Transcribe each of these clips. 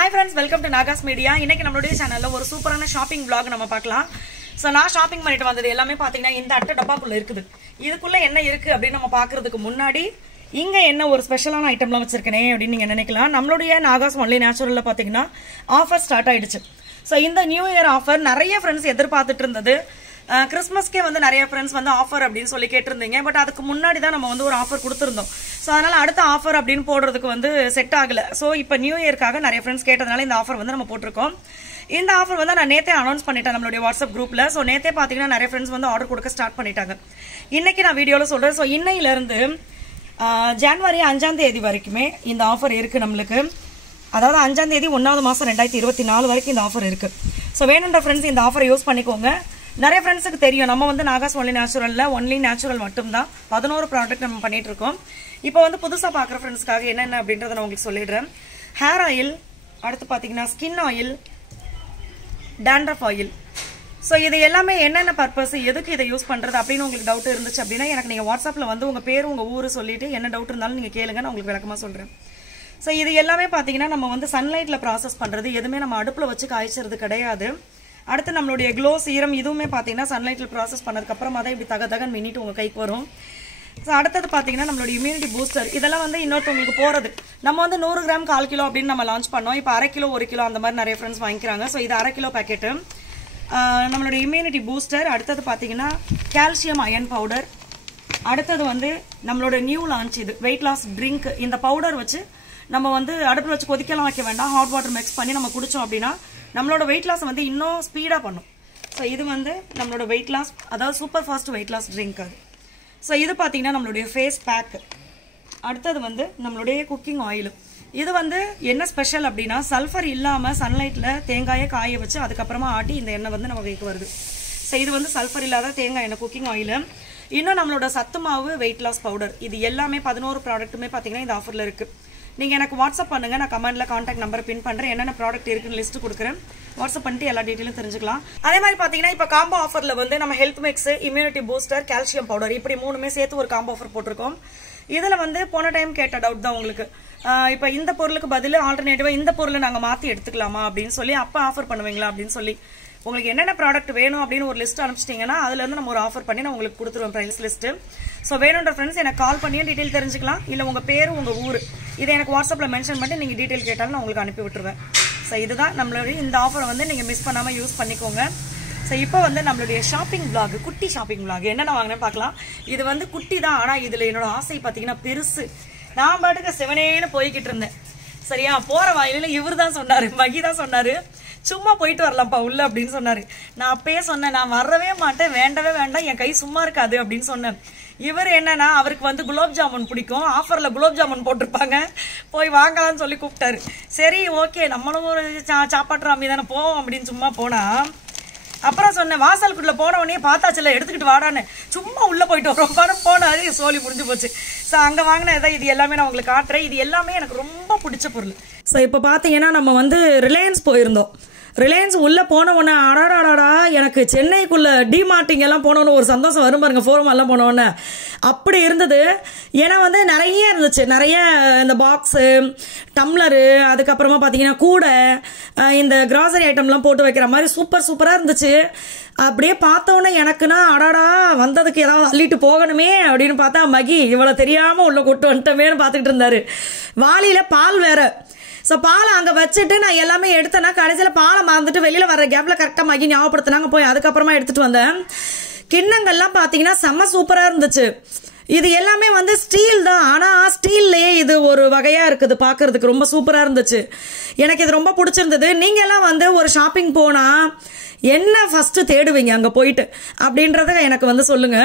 Hi friends, welcome to Nagas Media. இன்னைக்கு நம்மளுடைய சேனல்ல ஒரு சூப்பரான ஷாப்பிங் vlog நம்ம பார்க்கலாம். சோ நான் ஷாப்பிங் பண்ணிட்டு வந்தது எல்லாமே பாத்தீங்கன்னா இந்த அட்டை டப்பாக்குள்ள இருக்குது. இதுக்குள்ள என்ன இருக்கு அப்படி நம்ம பார்க்கிறதுக்கு முன்னாடி இங்க என்ன ஒரு ஸ்பெஷலான ஐட்டம்லாம் வச்சிருக்கனே அப்படி நீங்க நினைக்கலாம். நம்மளுடைய நாகாஸ் ஒன்லி நேச்சுரல்ல பாத்தீங்கன்னா ஆஃபர் ஸ்டார்ட் ஆயிடுச்சு. சோ இந்த நியூ இயர் ஆஃபர் நிறைய फ्रेंड्स எதிர்பார்த்துட்டு இருந்தது. கிறிஸ்மஸ்க்கே வந்து நிறைய फ्रेंड्स வந்து ஆஃபர் அப்படின்னு சொல்லி கேட்டிருந்தீங்க. பட் அதுக்கு முன்னாடி தான் நம்ம வந்து ஒரு ஆஃபர் கொடுத்திருந்தோம். சோ அதனால அடுத்த ஆஃபர் அப்படின்னு போடுறதுக்கு வந்து செட் ஆகல. சோ இப்போ நியூ இயர்க்காக நிறைய फ्रेंड्स கேட்டதனால இந்த ஆஃபர் வந்து நம்ம போட்டிருக்கோம். இந்த ஆஃபர் வந்து நான் நேத்தே அனௌன்ஸ் பண்ணிட்டேன் நம்மளுடைய வாட்ஸ்அப் குரூப்ல. சோ நேத்தே பாத்தீங்கன்னா நிறைய फ्रेंड्स வந்து ஆர்டர் கொடுக்க ஸ்டார்ட் பண்ணிட்டாங்க. இன்னைக்கு நான் வீடியோல சொல்றேன். சோ இன்னையில இருந்து ஜனவரி 5ஆம் தேதி வரைக்குமே இந்த ஆஃபர் இருக்கு நம்மளுக்கு. அதாவது 5ஆம் தேதி 1வது மாசம் 2024 வரைக்கும் இந்த ஆஃபர் இருக்கு. சோ வேணுன்ற फ्रेंड्स இந்த ஆஃபரை யூஸ் பண்ணிக்கோங்க. நிறைய ஃப்ரெண்ட்ஸுக்கு தெரியும் நம்ம வந்து நாகாஸ் ஒன்லி நேச்சுரல்ல ஒன்லி நேச்சுரல் மட்டும்தான் 11 ப்ராடக்ட் நம்ம பண்ணிட்டு இருக்கோம். இப்போ வந்து புதுசா பாக்குற ஃப்ரெண்ட்ஸ்க்காக என்னென்ன அப்படின்றத நான் உங்களுக்கு சொல்லிடுறேன். ஹேர் ஆயில், அடுத்து பாத்தீங்கன்னா skin oil, dandruff oil. So இது எல்லாமே என்னென்ன பர்பஸ், எதுக்கு இதை யூஸ் பண்றது அப்படின்னு உங்களுக்கு டவுட் இருந்துச்சு அப்படின்னா எனக்கு நீங்க வாட்ஸ்அப்ல வந்து உங்க பேர் உங்க ஊரு சொல்லிட்டு என்ன டவுட் இருந்தாலும் நீங்க கேளுங்க, நான் உங்களுக்கு விளக்கமா சொல்றேன். ஸோ இது எல்லாமே பாத்தீங்கன்னா நம்ம வந்து சன்லைட்ல ப்ராசஸ் பண்றது, எதுவுமே நம்ம அடுப்புல வச்சு காய்ச்சறது கிடையாது. அடுத்து நம்மளுடைய க்ளோ சீரம் இதுவுமே பாத்தீங்கன்னா சன்லைட்ல ப்ராசஸ் பண்ணதுக்கு அப்புறமா தான் இப்படி தகதகன்னு மின்னிட்டு உங்க கைக்கு வரும். ஸோ அடுத்தது பாத்தீங்கன்னா நம்மளுடைய இம்யூனிட்டி பூஸ்டர். இதெல்லாம் வந்து இன்னொருத்தவங்களுக்கு போறது. நம்ம வந்து 100 கிராம் 1/4 கிலோ அப்படின்னு நம்ம லான்ச் பண்ணோம். இப்போ 1/2 கிலோ 1 கிலோ அந்த மாதிரி நிறைய ஃப்ரெண்ட்ஸ் வாங்கிக்கிறாங்க. ஸோ இது 1/2 கிலோ பேக்கெட்டு நம்மளுடைய இம்யூனிட்டி பூஸ்டர். அடுத்தது பாத்தீங்கன்னா கால்சியம் அயன் பவுடர். அடுத்தது வந்து நம்மளோட நியூ லான்ச் இது வெயிட் லாஸ் ட்ரிங்க். இந்த பவுடர் வச்சு நம்ம வந்து அடுப்பில் வச்சு கொதிக்கலாம் வைக்க வேண்டாம், ஹாட் வாட்டர் மிக்ஸ் பண்ணி நம்ம குடிச்சோம் அப்படின்னா நம்மளோட வெயிட் லாஸ் வந்து இன்னும் ஸ்பீடா பண்ணும். ஸோ இது வந்து நம்மளோட வெயிட் லாஸ், அதாவது super fast weight loss drink அது. ஸோ இது பார்த்தீங்கன்னா நம்மளுடைய ஃபேஸ் பேக். அடுத்தது வந்து நம்மளுடைய குக்கிங் ஆயில். இது வந்து என்ன ஸ்பெஷல் அப்படின்னா சல்ஃபர் இல்லாம சன்லைட்ல தேங்காயை காய வச்சு அதுக்கப்புறமா ஆட்டி இந்த எண்ணெய் வந்து நம்ம வைக்க வருது. ஸோ இது வந்து சல்ஃபர் இல்லாத தேங்காய் எண்ணெய் குக்கிங் ஆயில். இன்னும் நம்மளோட சத்து மாவு வெயிட் லாஸ் பவுடர். இது எல்லாமே 11 ப்ராடக்ட்டுமே பார்த்தீங்கன்னா இந்த ஆஃபர்ல இருக்கு. நீங்க எனக்கு வாட்ஸ்அப் பண்ணுங்க, நான் கமெண்ட்ல கான்டாக்ட் நம்பர் பின் பண்றேன், என்னென்ன ப்ராடக்ட் இருக்குன்னு லிஸ்ட் கொடுக்குறேன். வாட்ஸ்அப் பண்ணிட்டு எல்லா டீட்டெயிலும் தெரிஞ்சுக்கலாம். அதே மாதிரி பாத்தீங்கன்னா இப்ப காம்போ ஆஃபர்ல வந்து நம்ம health mix, immunity booster, calcium powder இப்படி மூணுமே சேர்த்து ஒரு காம்போ ஆஃபர் போட்டிருக்கோம். இதுல வந்து போன டைம் கேட்ட டவுட் தான் உங்களுக்கு, இப்ப இந்த பொருளுக்கு பதில் ஆல்டர்னேட்டிவா இந்த பொருளை நாங்க மாத்தி எடுத்துக்கலாமா அப்படின்னு சொல்லி அப்ப ஆஃபர் பண்ணுவீங்களா அப்படின்னு சொல்லி உங்களுக்கு என்னென்ன ப்ராடக்ட் வேணும் அப்படின்னு ஒரு லிஸ்ட் அனுப்பிச்சிட்டீங்கன்னா அதுல இருந்து நம்ம ஒரு ஆஃபர் பண்ணி நான் உங்களுக்கு கொடுத்துருவேன் பிரைஸ் லிஸ்ட். ஸோ வேணுன்ற ஃப்ரெண்ட்ஸ் எனக்கு கால் பண்ணியும் டீட்டெயில் தெரிஞ்சுக்கலாம், இல்ல உங்க பேரு உங்க ஊர் இதை எனக்கு வாட்ஸ்அப்ல மென்ஷன் பண்ணி நீங்க டீட்டெயில் கேட்டாலும் நான் உங்களுக்கு அனுப்பி விட்டுருவேன். ஸோ இதுதான் நம்மளுடைய இந்த ஆஃபரை வந்து நீங்க மிஸ் பண்ணாம யூஸ் பண்ணிக்கோங்க. ஸோ இப்போ வந்து நம்மளுடைய ஷாப்பிங் vlog, குட்டி ஷாப்பிங் vlog என்னென்ன வாங்கினேன்னு பார்க்கலாம். இது வந்து குட்டி தான், ஆனா இதுல என்னோட ஆசை பாத்தீங்கன்னா பெருசு. நான் பாட்டுக்கு செவனேன்னு போய்கிட்டு இருந்தேன். சரியா, போற வாயில இவரு தான் சொன்னாரு, மகி தான் சொன்னாரு, சும்மா போயிட்டு வரலாம்ப்பா உள்ள அப்படின்னு சொன்னாரு. நான் அப்பயே சொன்னேன் நான் வரவே மாட்டேன், வேண்டவே வேண்டாம், என் கை சும்மா இருக்காது அப்படின்னு சொன்னேன். இவர் என்னன்னா அவருக்கு வந்து குலோப் ஜாமுன் பிடிக்கும், ஆஃபர்ல குலோப் ஜாமுன் போட்டிருப்பாங்க, போய் வாங்கலாம்னு சொல்லி கூப்பிட்டாரு. சரி ஓகே நம்மளும் ஒரு சாப்பாட்டு தானே போவோம் அப்படின்னு சும்மா போனா, அப்புறம் சொன்னேன் வாசலுக்குள்ள போன உடனே பார்த்தாச்சுல எடுத்துக்கிட்டு வாடான்னு, சும்மா உள்ள போயிட்டு வரோம் போனாரு, சோழி முடிஞ்சு போச்சு. ஸோ அங்க வாங்கின இது எல்லாமே நான் உங்களுக்கு காட்டுறேன். இது எல்லாமே எனக்கு ரொம்ப பிடிச்ச பொருள். ஸோ இப்போ பாத்தீங்கன்னா நம்ம வந்து ரிலையன்ஸ் போயிருந்தோம். ரிலையன்ஸ் உள்ள போன உடனே அடாடாடா எனக்கு சென்னைக்குள்ள டிமார்ட்டிங் எல்லாம் போனோன்னு ஒரு சந்தோஷம் வரும் பாருங்க, ஃபோரம் எல்லாம் போன உடனே அப்படி இருந்தது. ஏன்னா வந்து நிறைய இருந்துச்சு, நிறைய இந்த பாக்ஸு, டம்ளரு, அதுக்கப்புறமா பார்த்தீங்கன்னா கூடை, இந்த கிராசரி ஐட்டம்லாம் போட்டு வைக்கிற மாதிரி சூப்பராக இருந்துச்சு. அப்படியே பார்த்தோன்னே எனக்குன்னா அடாடா வந்ததுக்கு ஏதாவது அள்ளிட்டு போகணுமே அப்படின்னு பார்த்தா மகி இவ்வளோ தெரியாமல் உள்ள கொண்டு வந்துட்டமேன்னு பார்த்துக்கிட்டு இருந்தாரு. வாளியில பால் வேற. ஸோ பாலை அங்கே வச்சுட்டு நான் எல்லாமே எடுத்தேன்னா கடைசியில் பாலை மறந்துட்டு வெளியில வர்ற கேப்ல கரெக்டாக மகி ஞாபகப்படுத்தினாங்க, போய் அதுக்கப்புறமா எடுத்துட்டு வந்தேன். கிண்ணங்கள்லாம் பார்த்தீங்கன்னா செம்ம சூப்பராக இருந்துச்சு. இது எல்லாமே வந்து ஸ்டீல் தான், ஆனா ஸ்டீல்லையே இது ஒரு வகையா இருக்குது, பாக்குறதுக்கு ரொம்ப சூப்பரா இருந்துச்சு. எனக்கு இது ரொம்ப பிடிச்சிருந்தது. நீங்க எல்லாம் வந்து ஒரு ஷாப்பிங் போனா என்ன ஃபர்ஸ்ட் தேடுவீங்க அங்க போயிட்டு அப்படின்றத எனக்கு வந்து சொல்லுங்க.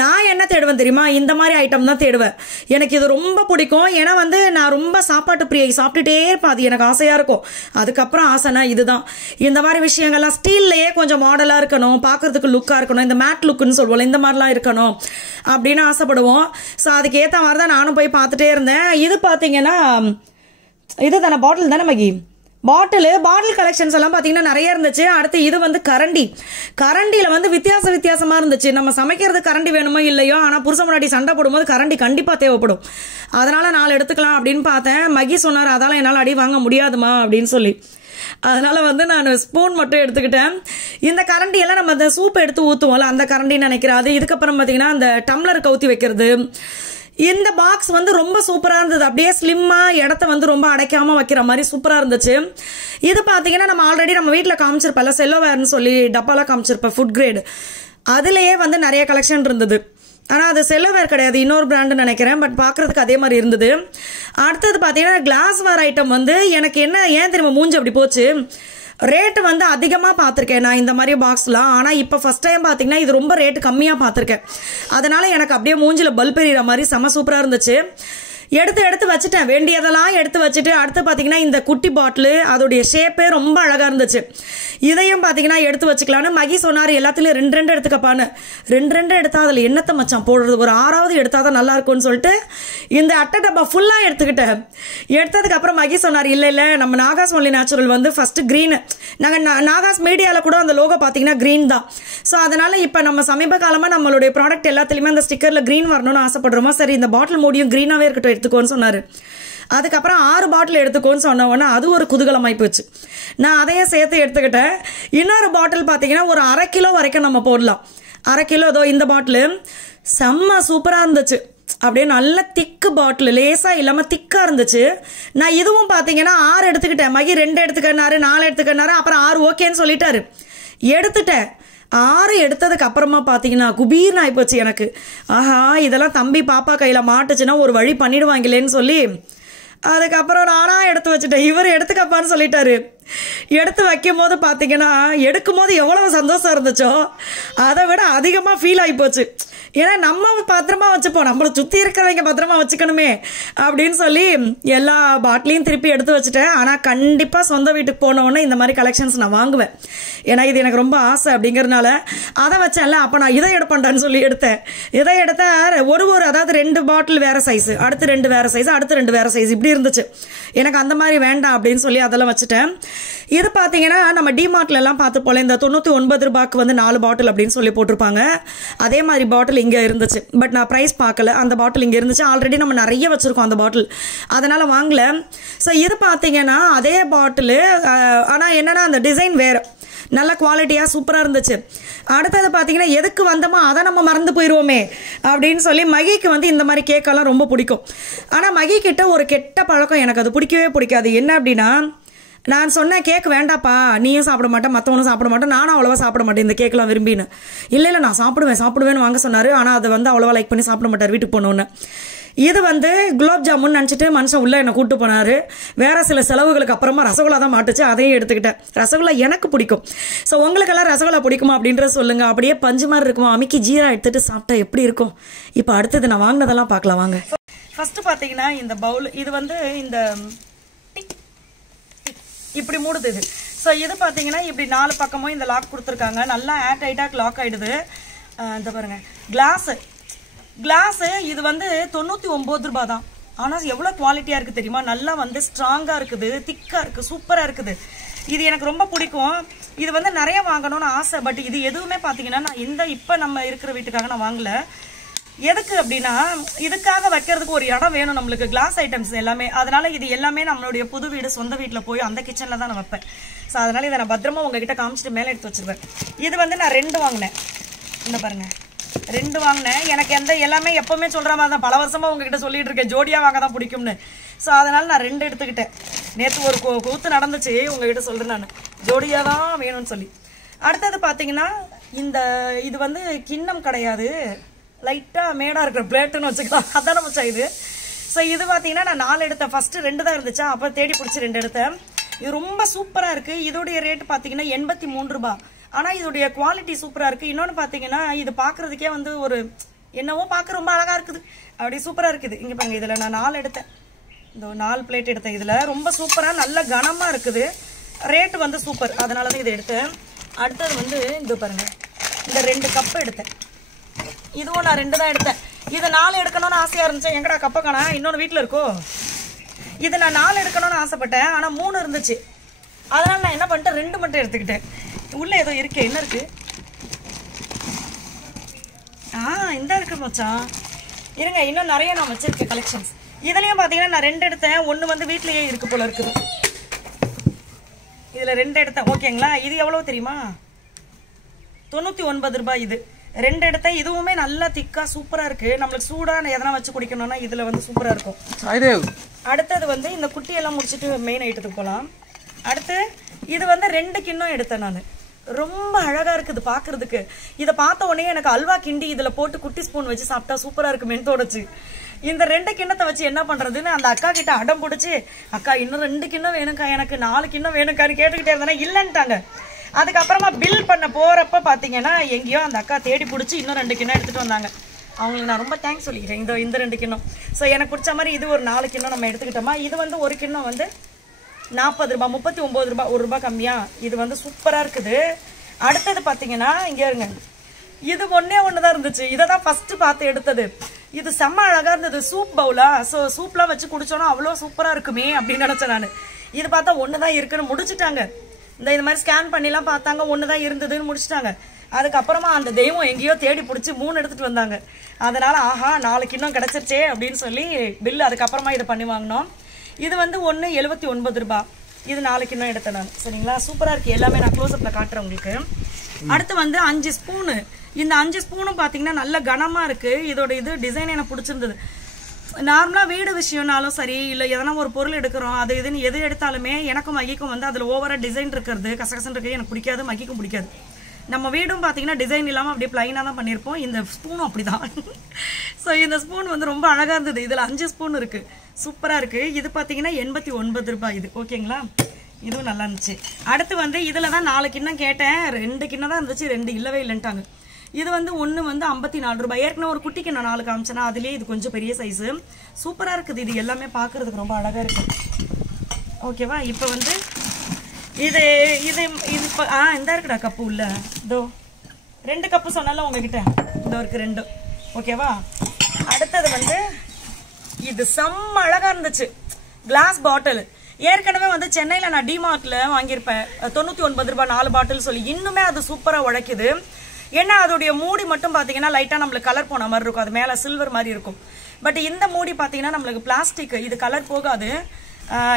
நான் என்ன தேடுவேன் தெரியுமா, இந்த மாதிரி ஐட்டம் தான் தேடுவேன். எனக்கு இது ரொம்ப பிடிக்கும். ஏன்னா வந்து நான் ரொம்ப சாப்பாட்டு பிரியை, சாப்பிட்டுட்டே இருப்பேன், அது எனக்கு ஆசையா இருக்கும். அதுக்கப்புறம் ஆசைனா இதுதான். இந்த மாதிரி விஷயங்கள்லாம் ஸ்டீல்லையே கொஞ்சம் மாடலா இருக்கணும், பாக்குறதுக்கு லுக்கா இருக்கணும், இந்த மேட் லுக்குன்னு சொல்லுவோம், இந்த மாதிரிலாம் இருக்கணும் அப்படின்னு ஆசைப்படுவோம். ஸோ அதுக்கு ஏற்ற மாதிரி தான் நானும் போய் பார்த்துட்டே இருந்தேன். இது பார்த்தீங்கன்னா இது தானே பாட்டில் தானே மகி, பாட்டில் கலெக்ஷன்ஸ் எல்லாம் பார்த்தீங்கன்னா நிறைய இருந்துச்சு. அடுத்து இது வந்து கரண்டியில் வந்து வித்தியாசமாக இருந்துச்சு. நம்ம சமைக்கிறது கரண்டி வேணுமோ இல்லையோ, ஆனால் புருஷன் முன்னாடி சண்டை போடும்போது கரண்டி கண்டிப்பாக தேவைப்படும். அதனால 4 எடுத்துக்கலாம் அப்படின்னு பார்த்தேன். மகி சொன்னார் அதால என்னால் அடி வாங்க முடியாதுமா அப்படின்னு சொல்லி. அதனால வந்து நான் ஸ்பூன் மட்டும் எடுத்துக்கிட்டேன். இந்த கரண்டி எல்லாம் நம்ம அந்த சூப் எடுத்து ஊற்றுவோம்ல அந்த கரண்டின்னு நினைக்கிறேன். அது இதுக்கப்புறம் பார்த்தீங்கன்னா அந்த டம்ளர் கவுத்தி வைக்கிறது. இந்த பாக்ஸ் வந்து ரொம்ப சூப்பராக இருந்தது. அப்படியே ஸ்லிம்மாக இடத்த வந்து ரொம்ப அடைக்காமல் வைக்கிற மாதிரி சூப்பராக இருந்துச்சு. இது பார்த்தீங்கன்னா நம்ம ஆல்ரெடி நம்ம வீட்டில் காமிச்சிருப்பல செல்லோவேர்னு சொல்லி டப்பாலாம் காமிச்சிருப்பேன் ஃபுட் கிரேடு. அதுலேயே வந்து நிறைய கலெக்ஷன் இருந்தது. ஆனால் அது செல்லோவேர் கிடையாது, இன்னொரு பிராண்டுன்னு நினைக்கிறேன். பட் பார்க்குறதுக்கு அதே மாதிரி இருந்தது. அடுத்தது பார்த்தீங்கன்னா கிளாஸ்வேர் ஐட்டம் வந்து எனக்கு என்ன ஏன் தெரியுமா மூஞ்சி அப்படி போச்சு. ரேட்டு வந்து அதிகமாக பார்த்துருக்கேன் நான் இந்த மாதிரி பாக்ஸ்லாம். ஆனால் இப்போ ஃபஸ்ட் டைம் பார்த்தீங்கன்னா இது ரொம்ப ரேட்டு கம்மியாக பார்த்துருக்கேன். அதனால் எனக்கு அப்படியே மூஞ்சில் பல்ப் எறிகிற மாதிரி செம சூப்பராக இருந்துச்சு. எடுத்து வச்சுட்டேன். வேண்டியதெல்லாம் எடுத்து வச்சுட்டு அடுத்து பார்த்தீங்கன்னா இந்த குட்டி பாட்டில் அதோடைய ஷேப்பே ரொம்ப அழகாக இருந்துச்சு. இதையும் பார்த்தீங்கன்னா எடுத்து வச்சுக்கலான்னு மகி சொன்னார். எல்லாத்துலேயும் 2 எடுத்துக்கப்பான்னு. 2 எடுத்தால் அதில் என்னத்தை மச்சான் போடுறது, ஒரு 6வது எடுத்தால் தான் நல்லா இருக்கும்னு சொல்லிட்டு இந்த அட்டை டப்பா ஃபுல்லாக எடுத்துக்கிட்டேன். எடுத்ததுக்கப்புறம் மகி சொன்னார் இல்லை நம்ம நாகாஸ் ஒன்லி நேச்சுரல் வந்து ஃபஸ்ட்டு க்ரீனு. நாங்கள் நாகாஸ் மீடியாவில் கூட அந்த லோகோ பார்த்தீங்கன்னா க்ரீன் தான். ஸோ அதனால் இப்போ நம்ம சமீப காலமாக நம்மளுடைய ப்ராடக்ட் எல்லாத்துலேயுமே அந்த ஸ்டிக்கரில் க்ரீன் வரணும்னு ஆசைப்படுறோமா. சரி இந்த பாட்டில் மூடியும் க்ரீனாகவே இருக்கட்டும் எடுத்துக்கோன்னு சொன்னார். அதுக்கப்புறம் 6 பாட்டில் எடுத்துக்கோன்னு சொன்ன உடனே அது ஒரு குதூகலமாகி போச்சு. நான் அதையும் சேர்த்து எடுத்துக்கிட்டேன். இன்னொரு பாட்டில் பார்த்தீங்கன்னா ஒரு 1/2 கிலோ வரைக்கும் நம்ம போடலாம். 1/2 கிலோ ஏதோ இந்த பாட்டில் செம்ம சூப்பராக இருந்துச்சு. அப்படியே நல்ல திக்கு பாட்டில், லேசாக இல்லாமல் திக்காக இருந்துச்சு. நான் இதுவும் பார்த்தீங்கன்னா 6 எடுத்துக்கிட்டேன். மகி 2 எடுத்துக்கனாரு, 4 எடுத்துக்கனாரு, அப்புறம் 6 ஓகேன்னு சொல்லிட்டாரு. எடுத்துட்டேன். 6 எடுத்ததுக்கு அப்புறமா பார்த்தீங்கன்னா குபீர்னு ஆகிப்போச்சு எனக்கு. ஆஹா இதெல்லாம் தம்பி பாப்பா கையில் மாட்டுச்சுன்னா ஒரு வழி பண்ணிடுவாங்களேன்னு சொல்லி அதுக்கப்புறம் நானாக எடுத்து வச்சுட்டேன். இவர் எடுத்துக்கப்பான்னு சொல்லிட்டாரு. எடுத்து வைக்கும் போது பார்த்தீங்கன்னா எடுக்கும் போது எவ்வளவு சந்தோஷம் இருந்துச்சோ அதை விட அதிகமாக ஃபீல் ஆகி போச்சு. ஏன்னா நம்ம பத்திரமா வச்சுப்போம், நம்மளை சுற்றி இருக்கிறவங்க பத்திரமா வச்சுக்கணுமே அப்படின்னு சொல்லி எல்லா பாட்டிலையும் திருப்பி எடுத்து வச்சுட்டேன். ஆனால் கண்டிப்பாக சொந்த வீட்டுக்கு போனோடனே இந்த மாதிரி கலெக்ஷன்ஸ் நான் வாங்குவேன். ஏன்னா இது எனக்கு ரொம்ப ஆசை அப்படிங்கிறதுனால அதை வச்சேன்ல. அப்போ நான் இதை எடுப்பேன்டான்னு சொல்லி எடுத்தேன். இதை எடுத்த அதாவது 2 பாட்டில் வேறு சைஸு, அடுத்து 2 வேறு சைஸ், அடுத்து 2 வேறு சைஸ் இப்படி இருந்துச்சு. எனக்கு அந்த மாதிரி வேண்டாம் அப்படின்னு சொல்லி அதெல்லாம் வச்சுட்டேன். இது பார்த்தீங்கன்னா நம்ம டிமார்ட்ல எல்லாம் பார்த்து போல இந்த 99 ரூபாய்க்கு வந்து 4 பாட்டில் அப்படின்னு சொல்லி போட்டிருப்பாங்க. அதே மாதிரி பாட்டில் இங்கே இருந்துச்சு. பட் நான் ப்ரைஸ் பார்க்கல. அந்த பாட்டில் இங்கே இருந்துச்சு. ஆல்ரெடி நம்ம நிறைய வச்சுருக்கோம் அந்த பாட்டில், அதனால் வாங்கல. ஸோ இது பார்த்தீங்கன்னா அதே பாட்டில், ஆனால் என்னென்னா அந்த டிசைன் வேறு, நல்ல குவாலிட்டியாக சூப்பராக இருந்துச்சு. அடுத்தது பார்த்தீங்கன்னா எதுக்கு வந்தோமோ அதை நம்ம மறந்து போயிடுவோமே அப்படின்னு சொல்லி மகிக்கு வந்து இந்த மாதிரி கேக்கெல்லாம் ரொம்ப பிடிக்கும். ஆனால் மகி கிட்ட ஒரு கெட்ட பழக்கம், எனக்கு அது பிடிக்கவே பிடிக்காது. என்ன அப்படின்னா நான் சொன்னேன் கேக் வேண்டாப்பா, நீயும் சாப்பிட மாட்டேன், மற்றவனும் சாப்பிட மாட்டேன், நானும் அவ்வளோவா சாப்பிட மாட்டேன் இந்த கேக்கெலாம் விரும்பின்னு. இல்லை நான் சாப்பிடுவேன்னு வாங்க சொன்னார். ஆனால் அதை வந்து அவ்வளோவா லைக் பண்ணி சாப்பிட மாட்டார் வீட்டுக்கு போனோன்னு. இது வந்து குலாப் ஜாமுன் நினச்சிட்டு மனுஷன் உள்ளே என்னை கூப்பிட்டு போனார். வேறு சில செலவுகளுக்கு அப்புறமா ரசகுல்லா தான் மாட்டுச்சு, அதையும் எடுத்துக்கிட்டேன். ரசகுல்லா எனக்கு பிடிக்கும். ஸோ உங்களுக்கெல்லாம் ரசகுல்லா பிடிக்குமா அப்படின்றத சொல்லுங்கள். அப்படியே பஞ்சு மாதிரி இருக்குமா, அமுக்கி ஜீரா எடுத்துகிட்டு சாப்பிட்டா எப்படி இருக்கும். இப்போ அடுத்தது நான் வாங்கினதெல்லாம் பார்க்கலாம் வாங்க. ஃபஸ்ட்டு பார்த்தீங்கன்னா இந்த பவுல், இது வந்து இந்த இப்படி மூடுது இது. ஸோ இது பார்த்தீங்கன்னா இப்படி 4 பக்கமும் இந்த லாக் கொடுத்துருக்காங்க. நல்லா ஏர் டைட்டாக லாக் ஆகிடுது. இந்த பாருங்கள் கிளாஸு இது வந்து 99 ரூபா தான். ஆனால் எவ்வளோ குவாலிட்டியாக இருக்குது தெரியுமா. நல்லா வந்து ஸ்ட்ராங்காக இருக்குது, திக்காக இருக்குது, சூப்பராக இருக்குது. இது எனக்கு ரொம்ப பிடிக்கும். இது வந்து நிறைய வாங்கணும்னு ஆசை. பட் இது எதுவுமே பார்த்தீங்கன்னா நான் இப்போ நம்ம இருக்கிற வீட்டுக்காக நான் வாங்கலை. எதுக்கு அப்படின்னா இதுக்காக வைக்கிறதுக்கு ஒரு இடம் வேணும் நம்மளுக்கு, கிளாஸ் ஐட்டம்ஸ் எல்லாமே. அதனால இது எல்லாமே நம்மளுடைய புது வீடு சொந்த வீட்டில் போய் அந்த கிச்சனில் தான் நான் வைப்பேன். ஸோ அதனால இதை நான் பத்திரமா உங்ககிட்ட காமிச்சிட்டு மேலே எடுத்து வச்சிருவேன். இது வந்து நான் 2 வாங்கினேன். இந்த பாருங்க 2 வாங்கினேன். எனக்கு எல்லாமே எப்பவுமே சொல்கிற மாதிரி தான், பல வருஷமாக உங்ககிட்ட சொல்லிட்டு இருக்கேன் ஜோடியாக வாங்க தான் பிடிக்கும்னு. ஸோ அதனால நான் 2 எடுத்துக்கிட்டேன். நேற்று ஒரு கூத்து நடந்துச்சு, உங்ககிட்ட சொல்கிறேன் நான் ஜோடியாக தான் வேணும்னு சொல்லி. அடுத்தது பார்த்தீங்கன்னா இது வந்து கிண்ணம் கிடையாது, லைட்டாக மேடாக இருக்கிற பிளேட்டுன்னு வச்சுக்கலாம், அதான மச்சா இது. ஸோ இது பார்த்தீங்கன்னா நான் 4 எடுத்தேன். ஃபஸ்ட்டு 2 தான் இருந்துச்சா, அப்போ தேடி பிடிச்சி 2 எடுத்தேன். இது ரொம்ப சூப்பராக இருக்குது. இதோடைய ரேட்டு பார்த்தீங்கன்னா 83 ரூபா. ஆனால் இதோடைய குவாலிட்டி சூப்பராக இருக்குது. இன்னொன்று பார்த்தீங்கன்னா இது பார்க்குறதுக்கே வந்து ஒரு என்னவோ பார்க்க ரொம்ப அழகாக இருக்குது, அப்படி சூப்பராக இருக்குது. இங்கே பாருங்க, இதில் நான் 4 எடுத்தேன். இந்த 4 பிளேட் எடுத்தேன். இதில் ரொம்ப சூப்பராக நல்ல கனமாக இருக்குது. ரேட்டு வந்து சூப்பர், அதனால தான் இதை எடுத்தேன். அடுத்தது வந்து இது பாருங்கள், இந்த 2 கப்பு எடுத்தேன். இதுவும் நான் 2 தான் எடுத்தேன். இது 4 எடுக்கணும்னு ஆசையாக இருந்துச்சு. எங்கடா கப்பை காணா, இன்னொன்று வீட்டில் இருக்கோ. இது நான் 4 எடுக்கணும்னு ஆசைப்பட்டேன், ஆனால் 3 இருந்துச்சு. அதனால நான் என்ன பண்ணிட்டேன், 2 மட்டும் எடுத்துக்கிட்டேன். உள்ள ஏதோ இருக்கு, என்ன இருக்கு? இந்த இருக்கு மச்சான். இருங்க, இன்னும் நிறைய நான் வச்சிருக்கேன் கலெக்ஷன்ஸ். இதுலயும் பாத்தீங்கன்னா நான் 2 எடுத்தேன். ஒன்னு வந்து வீட்லயே இருக்கு போல இருக்குது. இதுல 2 எடுத்தேன். ஓகேங்களா? இது எவ்வளவு தெரியுமா? 99 ரூபாய். இது 2 எடுத்தேன். இதுவுமே நல்லா திக்கா சூப்பரா இருக்கு. நம்மளுக்கு சூடா எதனா வச்சு குடிக்கணும்னா இதுல வந்து சூப்பரா இருக்கும். அடுத்தது வந்து இந்த குட்டி எல்லாம் முடிச்சிட்டு மெயின் ஐட்டத்துக்கு போலாம். அடுத்து இது வந்து 2 கிண்ணம் எடுத்தேன் நான். ரொம்ப அழகா இருக்குது பாக்குறதுக்கு. இதை பார்த்த உடனே எனக்கு அல்வா கிண்டி இதுல போட்டு குட்டி ஸ்பூன் வச்சு சாப்பிட்டா சூப்பரா இருக்கு மென்தோடச்சு. இந்த 2 கிண்ணத்தை வச்சு என்ன பண்றதுன்னு அந்த அக்கா கிட்ட அடம் பிடிச்சி, அக்கா இன்னும் 2 கிண்ணம் வேணும்க்கா, எனக்கு 4 கிண்ணம் வேணும்க்கான்னு கேட்டுக்கிட்டே இருந்தா இல்லன்ட்டாங்க. அதுக்கப்புறமா பில் பண்ண போறப்ப பாத்தீங்கன்னா எங்கேயோ அந்த அக்கா தேடி பிடிச்சி இன்னும் 2 கிண்ணம் எடுத்துட்டு வந்தாங்க. அவங்களுக்கு நான் ரொம்ப தேங்க்ஸ் சொல்லிக்கிறேன். இந்த 2 கிண்ணம். ஸோ எனக்கு பிடிச்ச மாதிரி இது ஒரு 4 கிண்ணம் நம்ம எடுத்துக்கிட்டோமா. இது வந்து ஒரு கிண்ணம் வந்து 40 ரூபாய், 39 ரூபாய், 1 ரூபாய் கம்மியா. இது வந்து சூப்பரா இருக்குது. அடுத்தது பாத்தீங்கன்னா இங்க இருங்க, இது ஒண்ணுதான் இருந்துச்சு. இதை தான் ஃபர்ஸ்ட் பார்த்து எடுத்தது. இது செம்ம அழகா இருந்தது. சூப் பவுலா. ஸோ சூப்லாம் வச்சு குடிச்சோன்னா அவ்வளோ சூப்பரா இருக்குமே அப்படின்னு நினைச்சேன் நான். இது பார்த்தா ஒண்ணுதான் இருக்குன்னு முடிச்சுட்டாங்க. இந்த மாதிரி ஸ்கேன் பண்ணிலாம் பார்த்தாங்க, ஒண்ணுதான் இருந்ததுன்னு முடிச்சுட்டாங்க. அதுக்கப்புறமா அந்த தெய்வம் எங்கேயோ தேடி பிடிச்சி 3 எடுத்துட்டு வந்தாங்க. அதனால ஆஹா 4 கிண்ணம் கிடைச்சிருச்சே அப்படின்னு சொல்லி பில் அதுக்கப்புறமா இதை பண்ணி வாங்கினோம். இது வந்து 79 ரூபாய். இது 4 கிண்ணம் எடுத்தேன் நான். சரிங்களா? சூப்பரா இருக்கு. எல்லாமே நான் க்ளோஸ்அப்ல காட்டுறேன் உங்களுக்கு. அடுத்து வந்து 5 ஸ்பூனு. இந்த 5 ஸ்பூனும் பாத்தீங்கன்னா நல்ல கனமா இருக்கு. இதோட இது டிசைன் எனக்கு பிடிச்சிருந்தது. நார்மலா வீடு விஷயம்னாலும் சரி, இல்ல எதனா ஒரு பொருள் எடுக்கிறோம், அது இதுன்னு எது எடுத்தாலுமே எனக்கும் மகிக்கும் வந்து அதுல ஓவரா டிசைன் இருக்கிறது, கசகசன் இருக்கிறது எனக்கு பிடிக்காது, மகிக்கும் பிடிக்காது. நம்ம வீடும் பாத்தீங்கன்னா டிசைன் இல்லாம அப்படியே பிளைனா தான் பண்ணிருப்போம். இந்த ஸ்பூனும் அப்படிதான். ஸோ இந்த ஸ்பூன் வந்து ரொம்ப அழகா இருந்தது. இதுல 5 ஸ்பூன் இருக்கு. சூப்பரா இருக்கு. இது பாத்தீங்கன்னா 89 ரூபாய். இது ஓகேங்களா? இதுவும் நல்லா இருந்துச்சு. அடுத்து வந்து இதுலதான் 4 கிண்ணம் கேட்டேன். 2 கிண்ணம் தான் இருந்துச்சு, 2 இல்லவே இல்லைன்ட்டாங்க. இது வந்து 1 வந்து 54 ரூபாய். ஏற்கனவே ஒரு குட்டிக்கு நான் 4 காமிச்சேன்னா அதுலயே இது கொஞ்சம் பெரிய சைஸ். சூப்பரா இருக்குது. இது எல்லாமே பாக்குறதுக்கு ரொம்ப அழகா இருக்கு. ஓகேவா? இப்ப வந்து இது இது இது இந்த இருக்குடா கப்பு உள்ள. இதோ 2 கப்பு சொன்னால உங்ககிட்ட இதோ இருக்கு 2. ஓகேவா? அடுத்தது வந்து இது செம்ம அழகா இருந்துச்சு. Glass bottle. ஏற்கனவே வந்து சென்னையில நான் டிமார்ட்ல வாங்கியிருப்பேன். 99 ரூபாய் 4 பாட்டில் சொல்லி. இன்னுமே அது சூப்பரா உழைக்குது. ஏன்னா அதோடைய மூடி மட்டும் பாத்தீங்கன்னா லைட்டா நம்மளுக்கு கலர் போன மாதிரி இருக்கும். அது மேல சில்வர் மாதிரி இருக்கும். பட் இந்த மூடி பாத்தீங்கன்னா நம்மளுக்கு பிளாஸ்டிக். இது கலர் போகாது.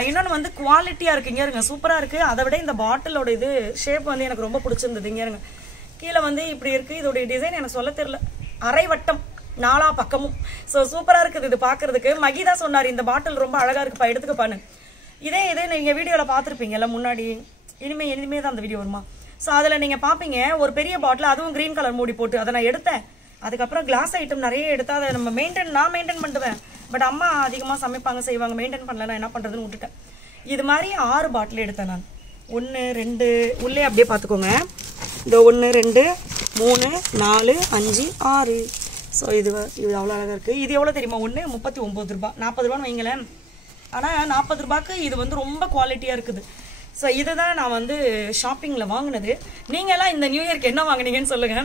இன்னொன்னு வந்து குவாலிட்டியா இருக்கு. இங்க இருங்க, சூப்பரா இருக்கு. அதை விட இந்த பாட்டிலோட இது ஷேப் வந்து எனக்கு ரொம்ப பிடிச்சிருந்தது. இங்க இருங்க, கீழே வந்து இப்படி இருக்கு. இதோடைய டிசைன் எனக்கு சொல்ல தெரியல. அரை வட்டம் 4 பக்கமும். ஸோ சூப்பரா இருக்குது இது பாக்குறதுக்கு. மகிதா சொன்னார் இந்த பாட்டில் ரொம்ப அழகா இருக்குப்பா, எடுத்துக்கப்பான்னு. இதே நீங்க வீடியோல பாத்துருப்பீங்கல்ல முன்னாடி. இனிமே தான் அந்த வீடியோ வருமா? ஸோ அதுல நீங்க பாப்பீங்க ஒரு பெரிய பாட்டில், அதுவும் கிரீன் கலர் மூடி போட்டு. அதை நான் எடுத்தேன். அதுக்கப்புறம் கிளாஸ் ஐட்டம் நிறைய எடுத்தா அதை நம்ம நான் மெயின்டைன் பண்ணுவேன். பட் அம்மா அதிகமா சமைப்பாங்க செய்வாங்க, மெயின்டைன் பண்ணல, நான் என்ன பண்றதுன்னு விட்டுட்டேன். இது மாதிரி 6 பாட்டில் எடுத்தேன் நான். 1 2 உள்ளே அப்படியே பாத்துக்கோங்க. இந்த 1 2 3 4 5 6. ஸோ இது அவ்வளோ அழகா இருக்கு. இது எவ்வளவு தெரியுமா? 1 39 ரூபாய். 40 ரூபான்னு வைங்களேன். ஆனா 40 ரூபாய்க்கு இது வந்து ரொம்ப குவாலிட்டியா இருக்குது. ஸோ இதுதான் நான் வந்து ஷாப்பிங்ல வாங்கினது. நீங்க எல்லாம் இந்த நியூ இயர்க்கு என்ன வாங்கினீங்கன்னு சொல்லுங்க.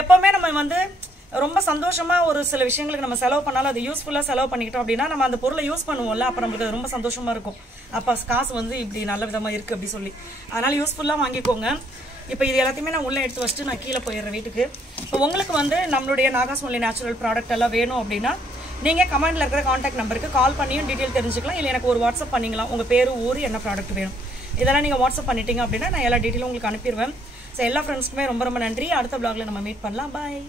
எப்பவுமே நம்ம வந்து ரொம்ப சந்தோஷமா ஒரு சில விஷயங்களுக்கு நம்ம செலவு பண்ணாலும் அது யூஸ்ஃபுல்லா செலவு பண்ணிக்கிட்டோம் அப்படின்னா நம்ம அந்த பொருளை யூஸ் பண்ணுவோம்ல, அப்ப நமக்கு அது ரொம்ப சந்தோஷமா இருக்கும். அப்ப காசு வந்து இப்படி நல்ல விதமா இருக்கு அப்படி சொல்லி. அதனால யூஸ்ஃபுல்லா வாங்கிக்கோங்க. இப்போ இது எல்லாத்தையுமே நான் உள்ள எடுத்து வச்சுட்டு நான் கீழே போயிடுறேன் வீட்டுக்கு. இப்போ உங்களுக்கு வந்து நம்மளுடைய நாகாஸ் ஒன்லி நேச்சுரல் ப்ராடக்ட் எல்லாம் வேணும் அப்படின்னா நீங்க கமெண்ட்ல இருக்கிற கான்டாக்ட் நம்பருக்கு கால் பண்ணியும் டீட்டெயில் தெரிஞ்சுக்கலாம். இல்லை எனக்கு ஒரு வாட்ஸ்அப் பண்ணிக்கலாம். உங்க பேரு, ஊர், என்ன ப்ராடக்ட் வேணும் இதெல்லாம் நீங்க வாட்ஸ்அப் பண்ணிட்டீங்க அப்படின்னா நான் எல்லா டீட்டெயிலும் உங்களுக்கு அனுப்பிடுவேன். ஸோ எல்லா ஃப்ரெண்ட்ஸ்க்குமே ரொம்ப ரொம்ப நன்றி. அடுத்த vlogல நம்ம மீட் பண்ணலாம். பாய்.